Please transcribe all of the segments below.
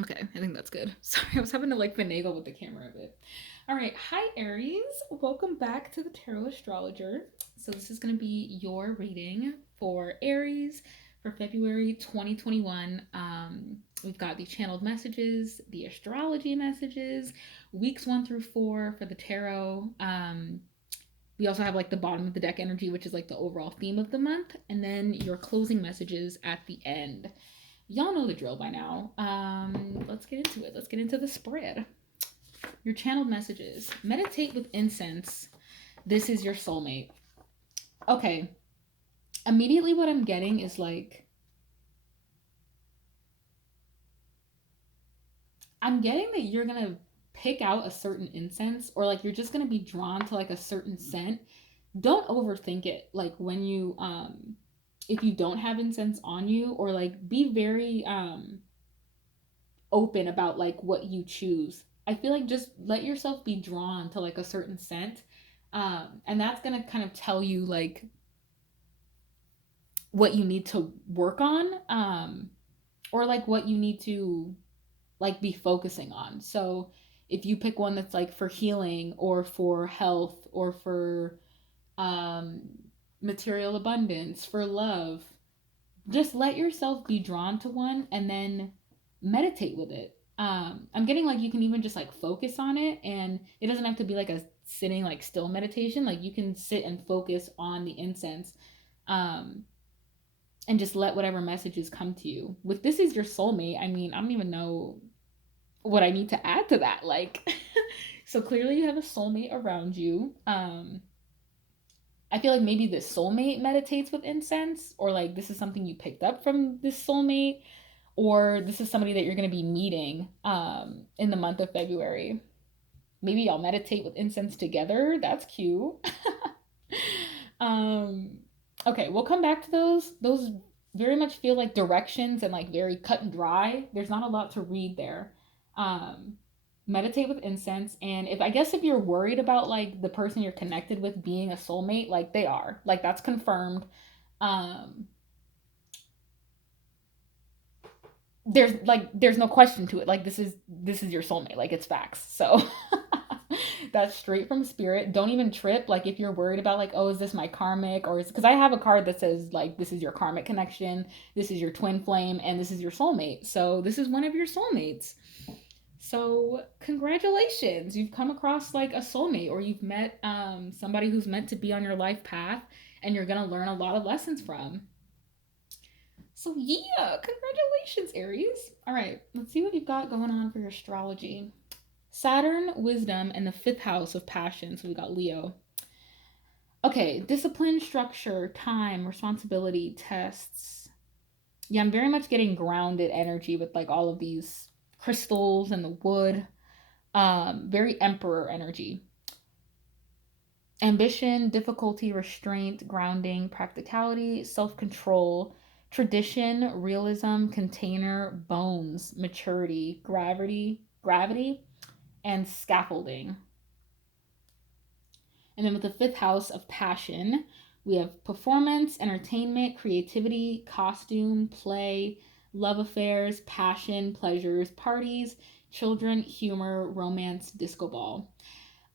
Okay, I think that's good. Sorry, I was having to like finagle with the camera a bit. All right, hi Aries. Welcome back to the Tarot Astrologer. So this is going to be your reading for Aries for February 2021. We've got the channeled messages, the astrology messages, weeks 1 through 4 for the tarot. We also have like the bottom of the deck energy, which is like the overall theme of the month, and then your closing messages at the end. Y'all know the drill by now. Let's get into it. Let's get into the spread. Your channeled messages. Meditate with incense. This is your soulmate. Okay. Immediately, what I'm getting is like, I'm getting that you're gonna pick out a certain incense, or like you're just gonna be drawn to like a certain scent. Don't overthink it. Like when you, if you don't have incense on you, or like be very, open about like what you choose. I feel like just let yourself be drawn to like a certain scent. And that's gonna kind of tell you like what you need to work on, or like what you need to like be focusing on. So if you pick one that's like for healing or for health or for um, material abundance, for love, just let yourself be drawn to one and then meditate with it. I'm getting like you can even just like focus on it, and it doesn't have to be like a sitting like still meditation. Like you can sit and focus on the incense, um, and just let whatever messages come to you. With this is your soulmate. I mean, I don't even know what I need to add to that. Like, so clearly you have a soulmate around you. I feel like maybe this soulmate meditates with incense, or like this is something you picked up from this soulmate, or this is somebody that you're going to be meeting in the month of February. Maybe y'all meditate with incense together. That's cute. um, okay, we'll come back to those. Those very much feel like directions and like very cut and dry. There's not a lot to read there. Um, Meditate with incense, and if I guess if you're worried about like the person you're connected with being a soulmate, like they are, like that's confirmed. Um, there's no question to it. Like this is your soulmate. Like it's facts. So that's straight from spirit. Don't even trip. Like if you're worried about like, oh, is this my karmic, or is because I have a card that says like this is your karmic connection, this is your twin flame, and this is your soulmate. So this is one of your soulmates. So congratulations, you've come across like a soulmate, or you've met somebody who's meant to be on your life path, and you're gonna learn a lot of lessons from. So yeah, congratulations, Aries. All right, let's see what you've got going on for your astrology. Saturn, wisdom, and the fifth house of passion. So we got Leo. Okay, discipline, structure, time, responsibility, tests. Yeah, I'm very much getting grounded energy with like all of these crystals and the wood. Very emperor energy. Ambition, difficulty, restraint, grounding, practicality, self control, tradition, realism, container, bones, maturity, gravity, and scaffolding. And then with the fifth house of passion, we have performance, entertainment, creativity, costume, play, love affairs, passion, pleasures, parties, children, humor, romance, disco ball.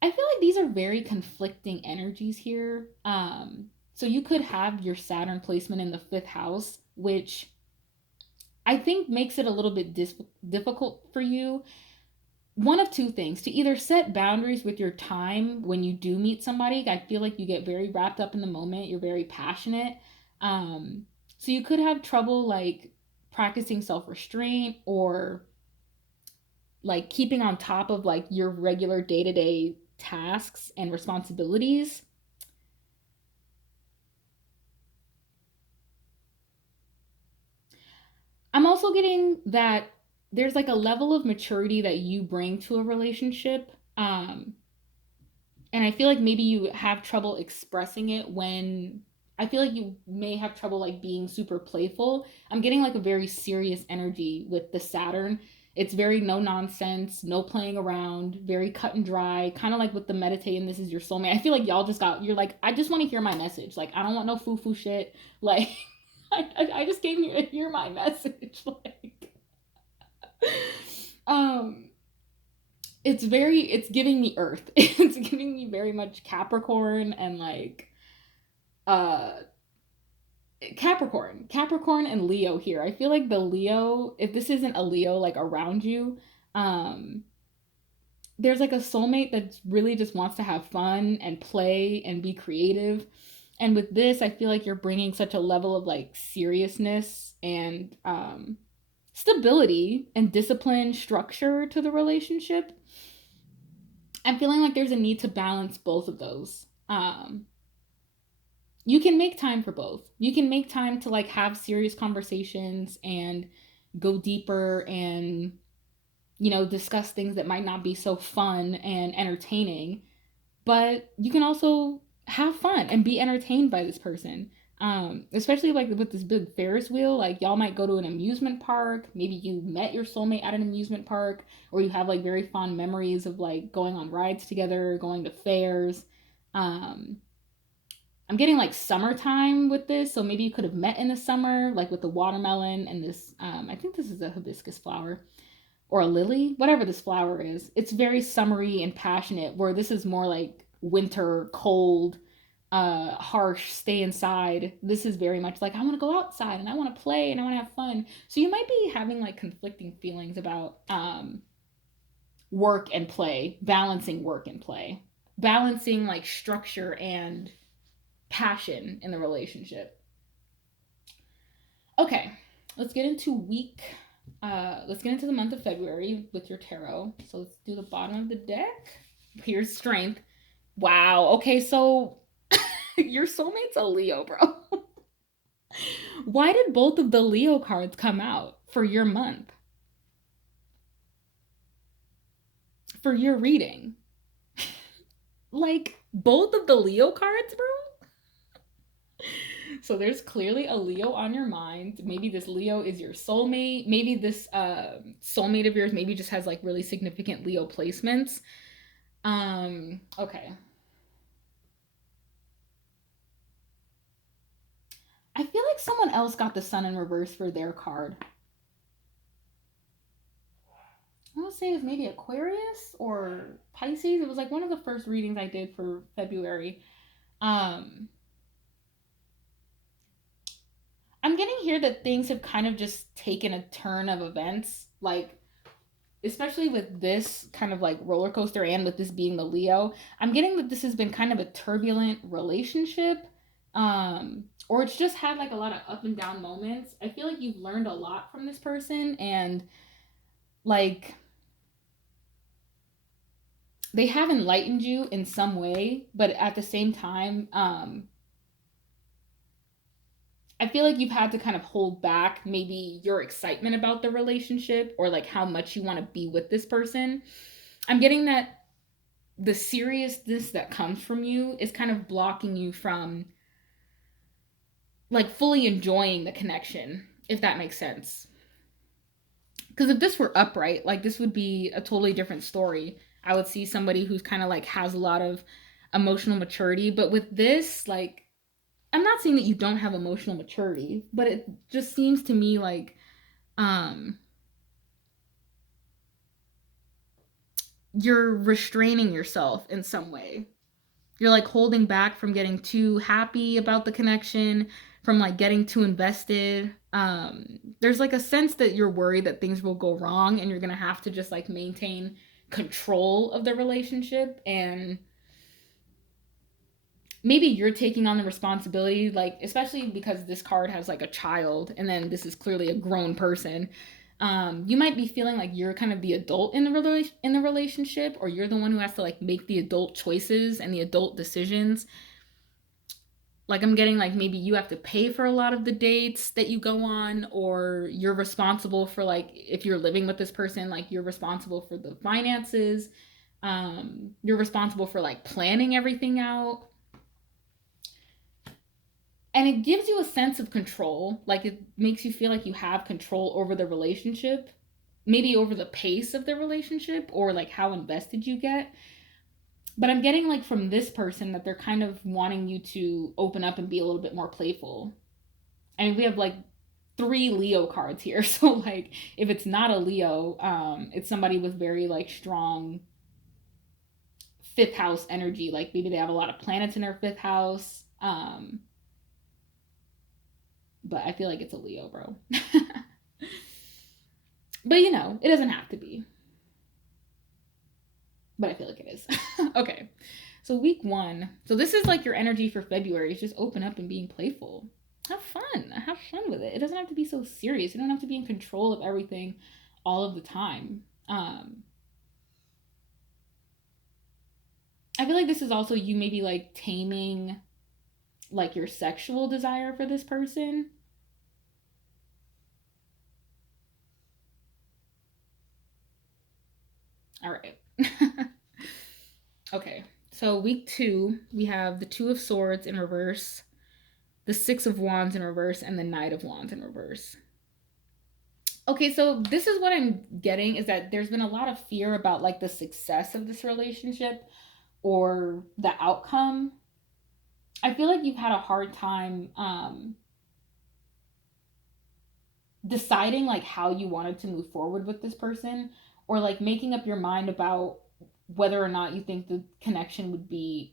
I feel like these are very conflicting energies here. So you could have your Saturn placement in the fifth house, which I think makes it a little bit difficult for you. One of two things: to either set boundaries with your time when you do meet somebody. I feel like you get very wrapped up in the moment, you're very passionate. So you could have trouble like practicing self restraint, or like keeping on top of like your regular day to day tasks and responsibilities. I'm also getting that there's like a level of maturity that you bring to a relationship. And I feel like maybe you have trouble expressing it when I feel like you may have trouble like being super playful. I'm getting like a very serious energy with the Saturn. It's very no nonsense, no playing around, very cut and dry, kind of like with the meditate and this is your soulmate. I feel like y'all just got, you're like, I just want to hear my message. Like, I don't want no foo foo shit. Like, I just came here to hear my message. Like, it's giving me Earth. It's giving me very much Capricorn and like uh Capricorn and Leo here. I feel like the Leo, if this isn't a Leo like around you, um there's like a soulmate that really just wants to have fun and play and be creative. And with this, I feel like you're bringing such a level of like seriousness and stability and discipline structure to the relationship. I'm feeling like there's a need to balance both of those. You can make time for both. You can make time to like have serious conversations and go deeper and discuss things that might not be so fun and entertaining, but you can also have fun and be entertained by this person. Especially like with this big Ferris wheel, like y'all might go to an amusement park. Maybe you met your soulmate at an amusement park, or you have like very fond memories of like going on rides together, going to fairs. Um, I'm getting like summertime with this, so maybe you could have met in the summer, like with the watermelon and this. I think this is a hibiscus flower or a lily, whatever this flower is. It's very summery and passionate, where this is more like winter, cold, harsh, stay inside. This is very much like I want to go outside and I want to play and I want to have fun. So you might be having like conflicting feelings about work and play, balancing work and play, balancing like structure and passion in the relationship. Okay, let's get into let's get into the month of February with your tarot. So let's do the bottom of the deck. Here's strength. Wow. Okay, so your soulmate's a Leo, bro. Why did both of the Leo cards come out for your month? For your reading? Like both of the Leo cards, bro? So there's clearly a Leo on your mind. Maybe this Leo is your soulmate. Maybe this soulmate of yours maybe just has like really significant Leo placements. Okay. I feel like someone else got the sun in reverse for their card. I want to say it was maybe Aquarius or Pisces. It was like one of the first readings I did for February. Um, I'm getting here that things have kind of just taken a turn of events. Like, especially with this kind of like roller coaster and with this being the Leo, I'm getting that this has been kind of a turbulent relationship. Or it's just had like a lot of up and down moments. I feel like you've learned a lot from this person and like they have enlightened you in some way, but at the same time, I feel like you've had to kind of hold back maybe your excitement about the relationship or like how much you want to be with this person. I'm getting that the seriousness that comes from you is kind of blocking you from like fully enjoying the connection, if that makes sense. Because if this were upright, like this would be a totally different story. I would see somebody who's kind of like has a lot of emotional maturity, but with this, like, I'm not saying that you don't have emotional maturity, but it just seems to me like um you're restraining yourself in some way. You're like holding back from getting too happy about the connection, from like getting too invested. There's like a sense that you're worried that things will go wrong and you're going to have to just like maintain control of the relationship, and maybe you're taking on the responsibility, like especially because this card has like a child and then this is clearly a grown person. You might be feeling like you're kind of the adult in the relationship, or you're the one who has to like make the adult choices and the adult decisions. Like I'm getting like maybe you have to pay for a lot of the dates that you go on, or you're responsible for like if you're living with this person, like you're responsible for the finances. You're responsible for like planning everything out, and it gives you a sense of control. Like it makes you feel like you have control over the relationship, maybe over the pace of the relationship or like how invested you get. But I'm getting like from this person that they're kind of wanting you to open up and be a little bit more playful. I mean, we have like three Leo cards here. So like if it's not a Leo, it's somebody with very like strong fifth house energy. Like maybe they have a lot of planets in their fifth house. But I feel like it's a Leo, bro. But you know, it doesn't have to be. But I feel like it is. Okay. So week 1. So this is like your energy for February. It's just open up and being playful. Have fun. Have fun with it. It doesn't have to be so serious. You don't have to be in control of everything all of the time. I feel like this is also you maybe like taming like your sexual desire for this person. All right. Okay. So week 2, we have the 2 of Swords in reverse, the 6 of Wands in reverse, and the Knight of Wands in reverse. Okay, so this is what I'm getting is that there's been a lot of fear about like the success of this relationship or the outcome. I feel like you've had a hard time deciding like how you wanted to move forward with this person, or like making up your mind about whether or not you think the connection would be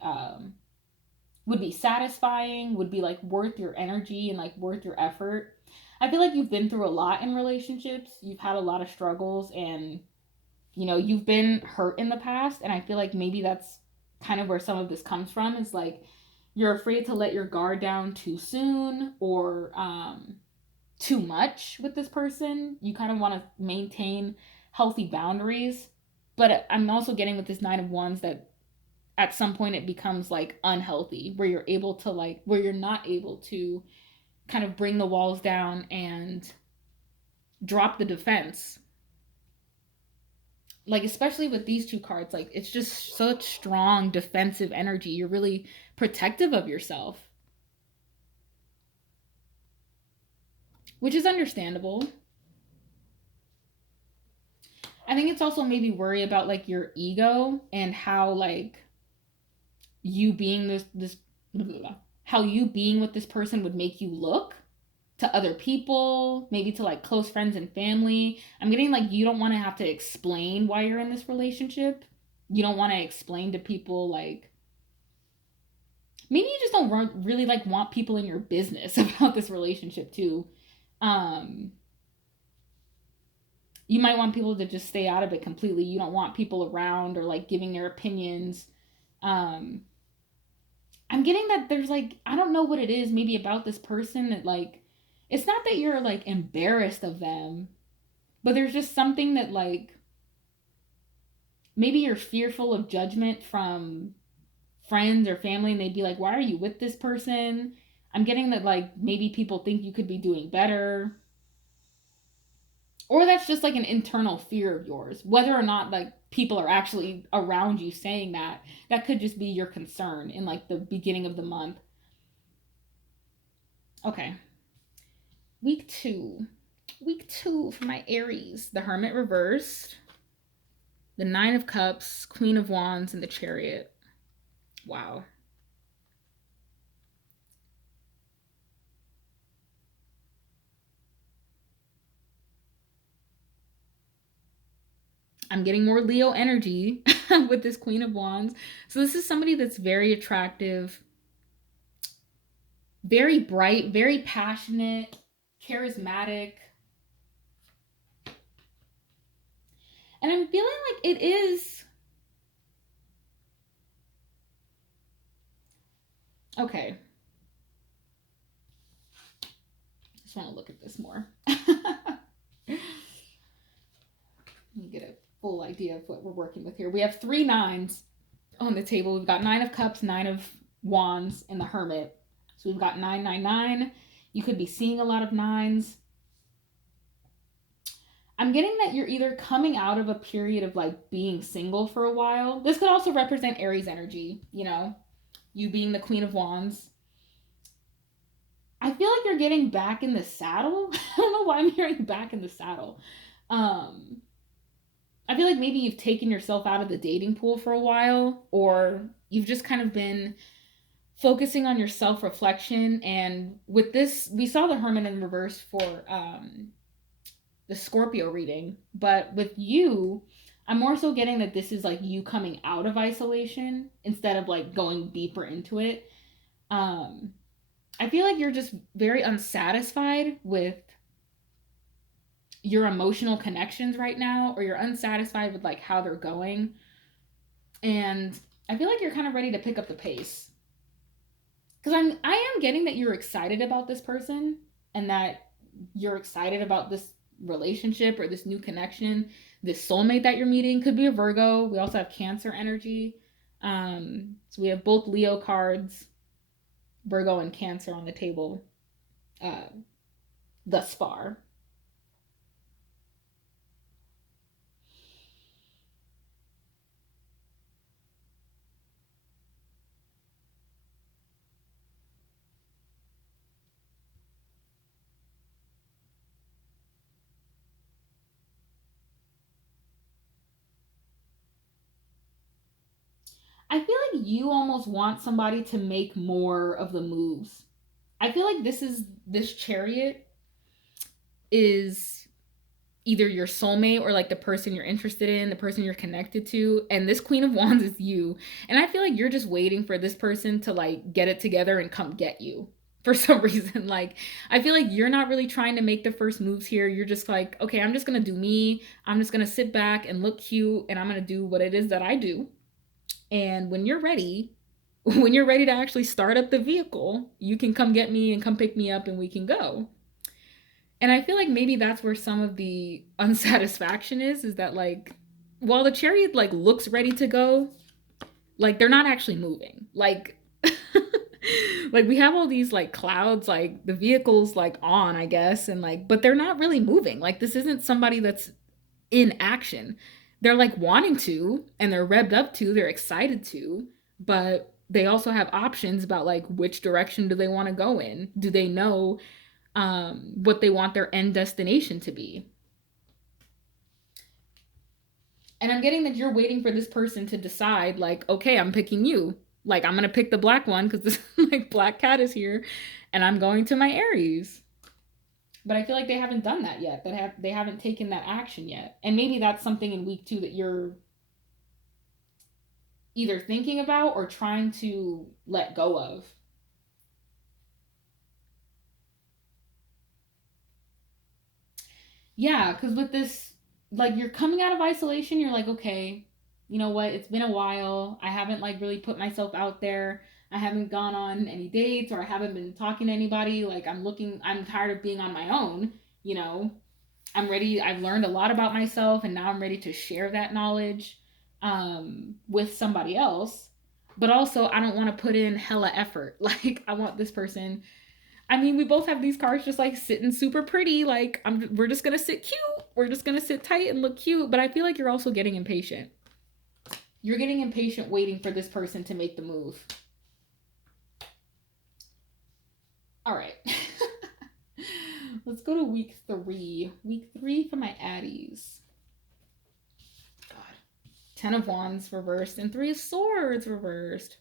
satisfying, would be like worth your energy and like worth your effort. I feel like you've been through a lot in relationships. You've had a lot of struggles, and you know, you've been hurt in the past, and I feel like maybe that's kind of where some of this comes from, is like you're afraid to let your guard down too soon, or too much with this person. You kind of want to maintain healthy boundaries. But I'm also getting with this 9 of Wands that at some point it becomes like unhealthy, where you're able to like, where you're not able to kind of bring the walls down and drop the defense. Like, especially with these 2 cards, like it's just such strong defensive energy. You're really protective of yourself, which is understandable. I think it's also maybe worry about like your ego and how like you being this how you being with this person would make you look to other people, maybe to like close friends and family. I'm getting like you don't want to have to explain why you're in this relationship. You don't want to explain to people like, maybe you just don't really like want people in your business about this relationship too. You might want people to just stay out of it completely. You don't want people around or like giving their opinions. um I'm getting that there's like, I don't know what it is maybe about this person that like, it's not that you're like embarrassed of them, but there's just something that like, maybe you're fearful of judgment from friends or family, and they'd be like, why are you with this person? I'm getting that like maybe people think you could be doing better, or that's just like an internal fear of yours. Whether or not like people are actually around you saying that, that could just be your concern in like the beginning of the month. Okay. Week 2. Week 2 for my Aries. The Hermit reversed, the 9 of Cups, Queen of Wands, and the Chariot. Wow. I'm getting more Leo energy with this Queen of Wands. So this is somebody that's very attractive, very bright, very passionate, charismatic. And I'm feeling like it is. Okay. Just want to look at this more. Let me get a full idea of what we're working with here. We have 3 9s on the table. We've got 9 of Cups, 9 of Wands, and the Hermit. So we've got 999. You could be seeing a lot of 9s. I'm getting that you're either coming out of a period of like being single for a while. This could also represent Aries energy, you know, you being the Queen of Wands. I feel like you're getting back in the saddle. I don't know why I'm hearing back in the saddle. I feel like maybe you've taken yourself out of the dating pool for a while, or you've just kind of been focusing on your self-reflection. And with this, we saw the Hermit in reverse for the Scorpio reading, but with you, I'm more so getting that this is like you coming out of isolation instead of like going deeper into it. Um, I feel like you're just very unsatisfied with your emotional connections right now, or you're unsatisfied with like how they're going. And I feel like you're kind of ready to pick up the pace. Because I am getting that you're excited about this person, and that you're excited about this relationship or this new connection, this soulmate that you're meeting. Could be a Virgo. We also have Cancer energy. So we have both Leo cards, Virgo and Cancer on the table uh, thus far. I feel like you almost want somebody to make more of the moves. I feel like this chariot is either your soulmate or like the person you're interested in, the person you're connected to, and this Queen of Wands is you. And I feel like you're just waiting for this person to like get it together and come get you. For some reason, like I feel like you're not really trying to make the first moves here. You're just like, okay, I'm just gonna do me. I'm just gonna sit back and look cute, and I'm gonna do what it is that I do. And when you're ready, when you're ready to actually start up the vehicle, you can come get me and come pick me up and we can go. And I feel like maybe that's where some of the unsatisfaction is that like while the chariot like looks ready to go, like they're not actually moving. Like like we have all these like clouds, like the vehicle's like on, I guess, and like but they're not really moving. Like this isn't somebody that's in action. They're like wanting to, and they're revved up to, they're excited to, but they also have options about like which direction do they want to go in? Do they know what they want their end destination to be? And I'm getting that you're waiting for this person to decide, like, okay, I'm picking you. Like, I'm gonna pick the black one because this like black cat is here, and I'm going to my Aries. But I feel like they haven't done that yet. They haven't taken that action yet. And maybe that's something in week 2 that you're either thinking about or trying to let go of. Yeah, because with this, like, you're coming out of isolation, you're like, okay, you know what? It's been a while. I haven't, like, really put myself out there. I haven't gone on any dates, or I haven't been talking to anybody. Like, I'm tired of being on my own, you know? I'm ready. I've learned a lot about myself, and now I'm ready to share that knowledge with somebody else. But also, I don't want to put in hella effort. Like, I want this person. I mean, we both have these cards just like sitting super pretty. Like, we're just gonna sit cute. We're just gonna sit tight and look cute. But I feel like you're also getting impatient. You're getting impatient waiting for this person to make the move. All right. Let's go to week 3. Week 3 for my Aries. God. 10 of Wands reversed and 3 of Swords reversed.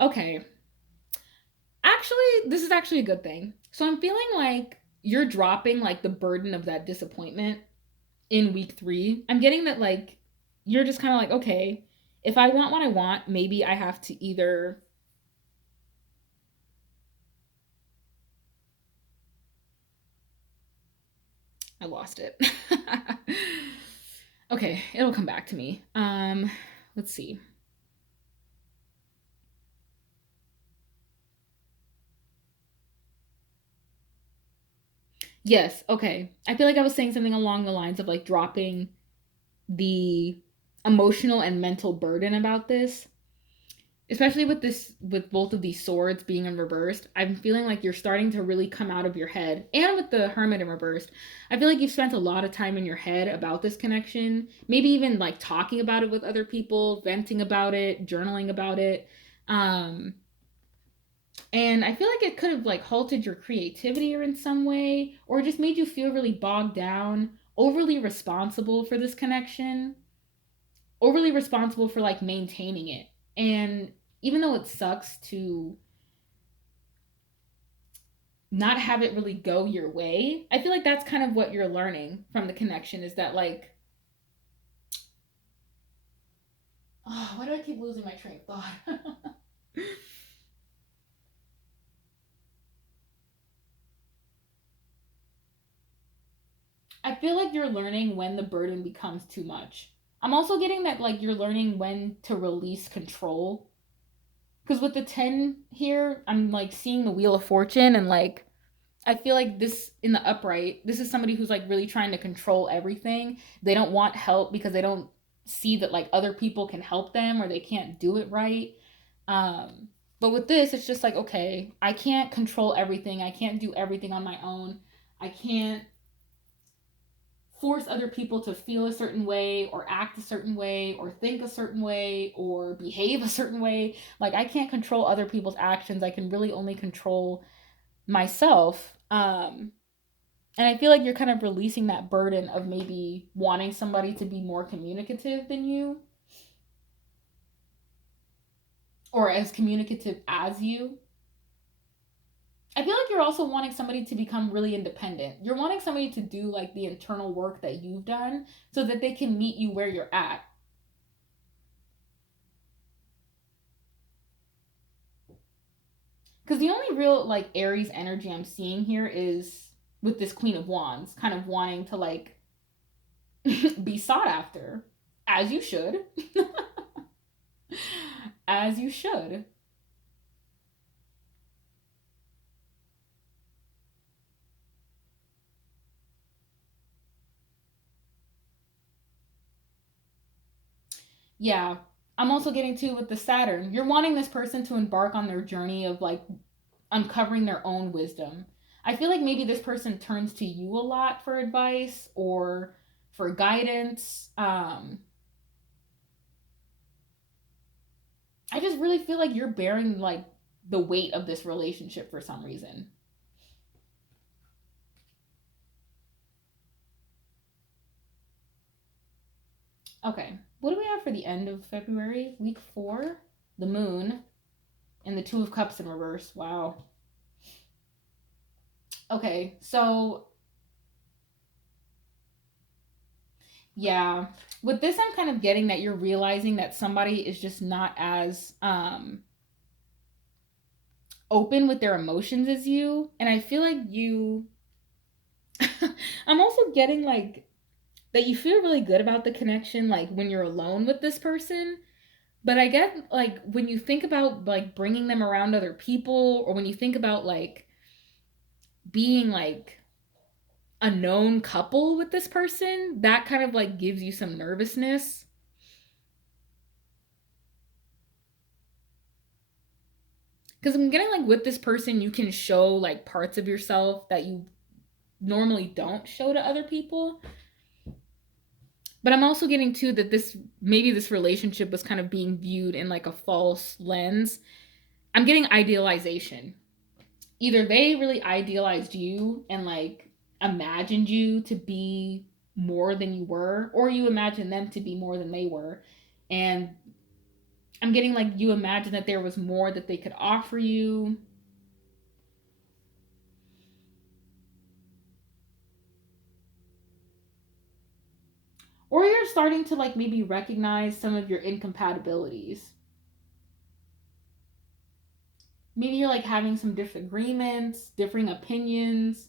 Okay. Actually, this is actually a good thing. So I'm feeling like you're dropping like the burden of that disappointment in week 3. I'm getting that like you're just kind of like, okay, if I want what I want, maybe I have to either I lost it. Okay, it'll come back to me. Let's see. Yes, okay. I feel like I was saying something along the lines of like dropping the emotional and mental burden about this, especially with this, with both of these swords being in reversed. I'm feeling like you're starting to really come out of your head, and with the hermit in reversed, I feel like you've spent a lot of time in your head about this connection, maybe even like talking about it with other people, venting about it, journaling about it. Um and I feel like it could have like halted your creativity or in some way, or just made you feel really bogged down, overly responsible for this connection, overly responsible for like maintaining it. And even though it sucks to not have it really go your way, I feel like that's kind of what you're learning from the connection, is that like Oh, why do I keep losing my train of thought? I feel like you're learning when the burden becomes too much. I'm also getting that like you're learning when to release control. Because with the 10 here, I'm like seeing the Wheel of Fortune, and like I feel like this in the upright, this is somebody who's like really trying to control everything. They don't want help because they don't see that like other people can help them or they can't do it right. Um, but with this, it's just like, okay, I can't control everything. I can't do everything on my own. I can't force other people to feel a certain way or act a certain way or think a certain way or behave a certain way. Like I can't control other people's actions. I can really only control myself. And I feel like you're kind of releasing that burden of maybe wanting somebody to be more communicative than you or as communicative as you. I feel like you're also wanting somebody to become really independent. You're wanting somebody to do like the internal work that you've done so that they can meet you where you're at. Because the only real like Aries energy I'm seeing here is with this Queen of Wands, kind of wanting to like be sought after, as you should. As you should. Yeah. I'm also getting to with the Saturn. You're wanting this person to embark on their journey of like uncovering their own wisdom. I feel like maybe this person turns to you a lot for advice or for guidance. I just really feel like you're bearing like the weight of this relationship for some reason. Okay. What do we have for the end of February? Week 4? The moon and the 2 of Cups in reverse. Wow. Okay. So, yeah. With this, I'm kind of getting that you're realizing that somebody is just not as open with their emotions as you. And I feel like you. I'm also getting like that you feel really good about the connection, like when you're alone with this person. But I get like when you think about like bringing them around other people, or when you think about like being like a known couple with this person, that kind of like gives you some nervousness. Because I'm getting like with this person, you can show like parts of yourself that you normally don't show to other people. But I'm also getting too that this maybe this relationship was kind of being viewed in like a false lens. I'm getting idealization. Either they really idealized you and like imagined you to be more than you were, or you imagined them to be more than they were. And I'm getting like you imagine that there was more that they could offer you. Or you're starting to like maybe recognize some of your incompatibilities. Maybe you're like having some disagreements, differing opinions.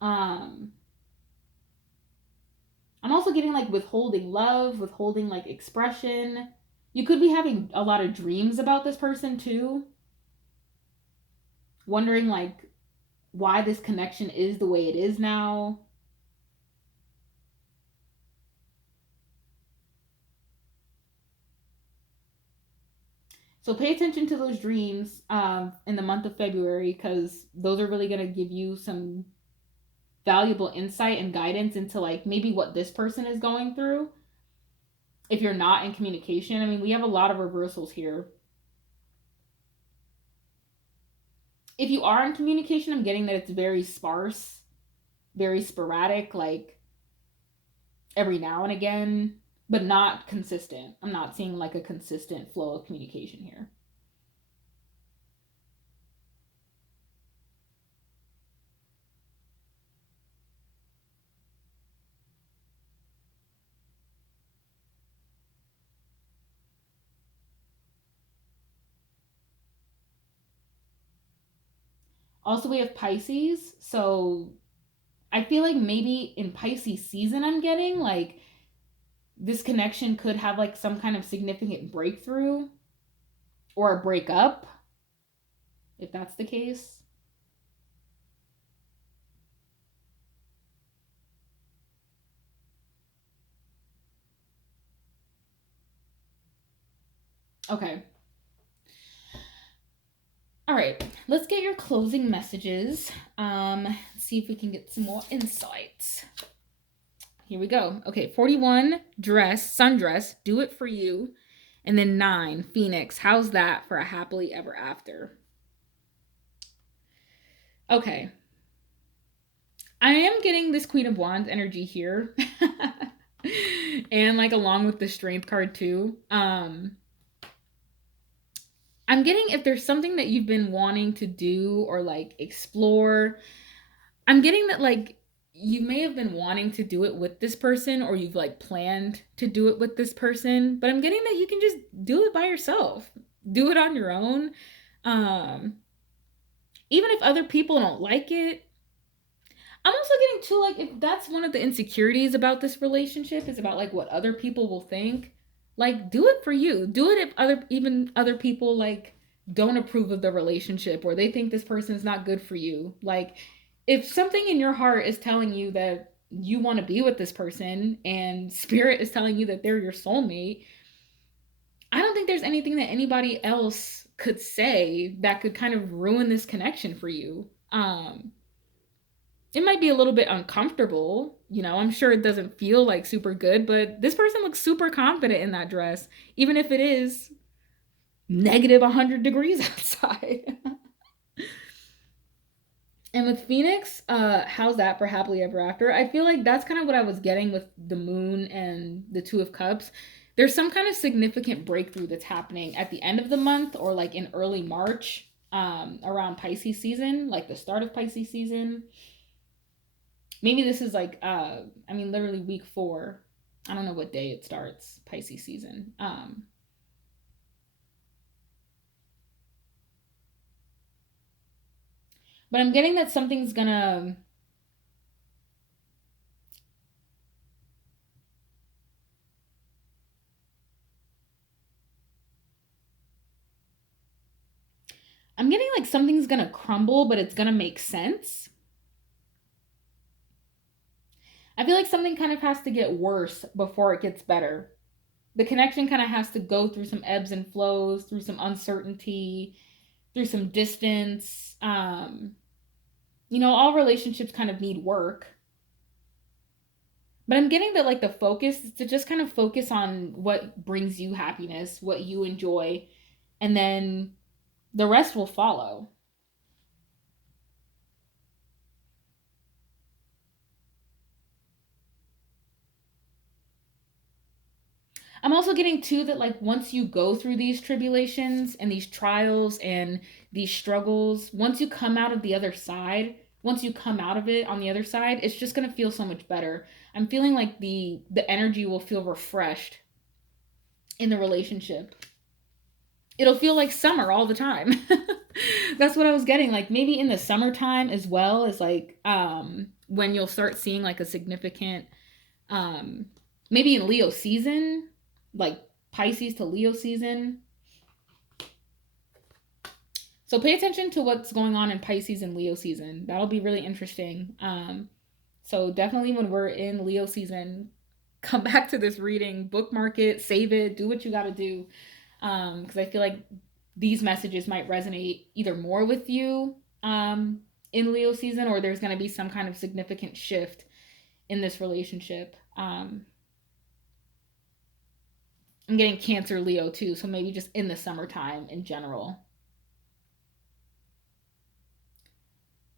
Um, I'm also getting like withholding love, withholding like expression. You could be having a lot of dreams about this person too, wondering like why this connection is the way it is now. So pay attention to those dreams in the month of February because those are really going to give you some valuable insight and guidance into like maybe what this person is going through. If you're not in communication, I mean, we have a lot of reversals here. If you are in communication, I'm getting that it's very sparse, very sporadic, like every now and again, but not consistent. I'm not seeing like a consistent flow of communication here. Also, we have Pisces. So I feel like maybe in Pisces season, I'm getting like this connection could have like some kind of significant breakthrough or a breakup, if that's the case. Okay. All right. Let's get your closing messages. See if we can get some more insights. Here we go. Okay, 41, dress, sundress, do it for you. And then 9, Phoenix. How's that for a happily ever after? Okay. I am getting this Queen of Wands energy here. And like along with the strength card too. I'm getting if there's something that you've been wanting to do or like explore, I'm getting that like you may have been wanting to do it with this person or you've like planned to do it with this person, but I'm getting that you can just do it by yourself. Do it on your own. Um Even if other people don't like it, I'm also getting too like if that's one of the insecurities about this relationship is about like what other people will think. Like do it for you. Do it if other people like don't approve of the relationship or they think this person's not good for you. Like if something in your heart is telling you that you want to be with this person and spirit is telling you that they're your soulmate, I don't think there's anything that anybody else could say that could kind of ruin this connection for you. It might be a little bit uncomfortable. I'm sure it doesn't feel like super good, but this person looks super confident in that dress, even if it is negative 100 degrees outside. And with Phoenix, how's that for happily ever after? I feel like that's kind of what I was getting with the moon and the Two of Cups. There's some kind of significant breakthrough that's happening at the end of the month or like in early March, around Pisces season, like the start of Pisces season. Maybe this is like literally week 4. I don't know what day it starts, Pisces season. But I'm getting that something's gonna I'm getting like something's gonna crumble, but it's gonna make sense. I feel like something kind of has to get worse before it gets better. The connection kind of has to go through some ebbs and flows, through some uncertainty, through some distance. All relationships kind of need work. But I'm getting that like the focus is to just kind of focus on what brings you happiness, what you enjoy, and then the rest will follow. I'm also getting too that like once you go through these tribulations and these trials and these struggles, once you come out of the other side, once you come out of it on the other side, it's just going to feel so much better. I'm feeling like the energy will feel refreshed in the relationship. It'll feel like summer all the time. That's what I was getting. Like maybe in the summertime as well as like when you'll start seeing like a significant maybe in Leo season, like Pisces to Leo season. So pay attention to what's going on in Pisces and Leo season. That'll be really interesting. So definitely when we're in Leo season, come back to this reading, bookmark it, save it, do what you got to do. Because I feel like these messages might resonate either more with you in Leo season, or there's going to be some kind of significant shift in this relationship. I'm getting Cancer Leo too, so maybe just in the summertime in general.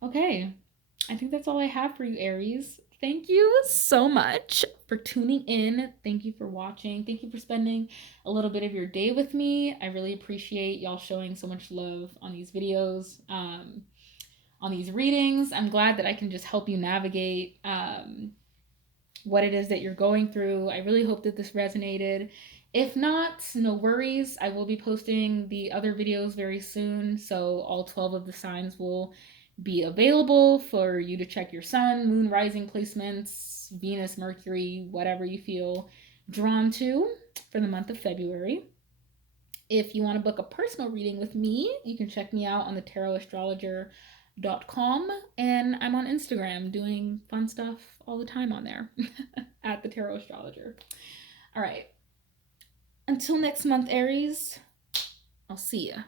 Okay, I think that's all I have for you, Aries. Thank you so much for tuning in. Thank you for watching. Thank you for spending a little bit of your day with me. I really appreciate y'all showing so much love on these videos, on these readings. I'm glad that I can just help you navigate what it is that you're going through. I really hope that this resonated. If not, no worries. I will be posting the other videos very soon, so all 12 of the signs will be available for you to check your sun, moon, rising placements, Venus, Mercury, whatever you feel drawn to for the month of February. If you want to book a personal reading with me, you can check me out on the thetarotastrologer.com, and I'm on Instagram doing fun stuff all the time on there at the Tarot Astrologer. All right. Until next month, Aries, I'll see ya.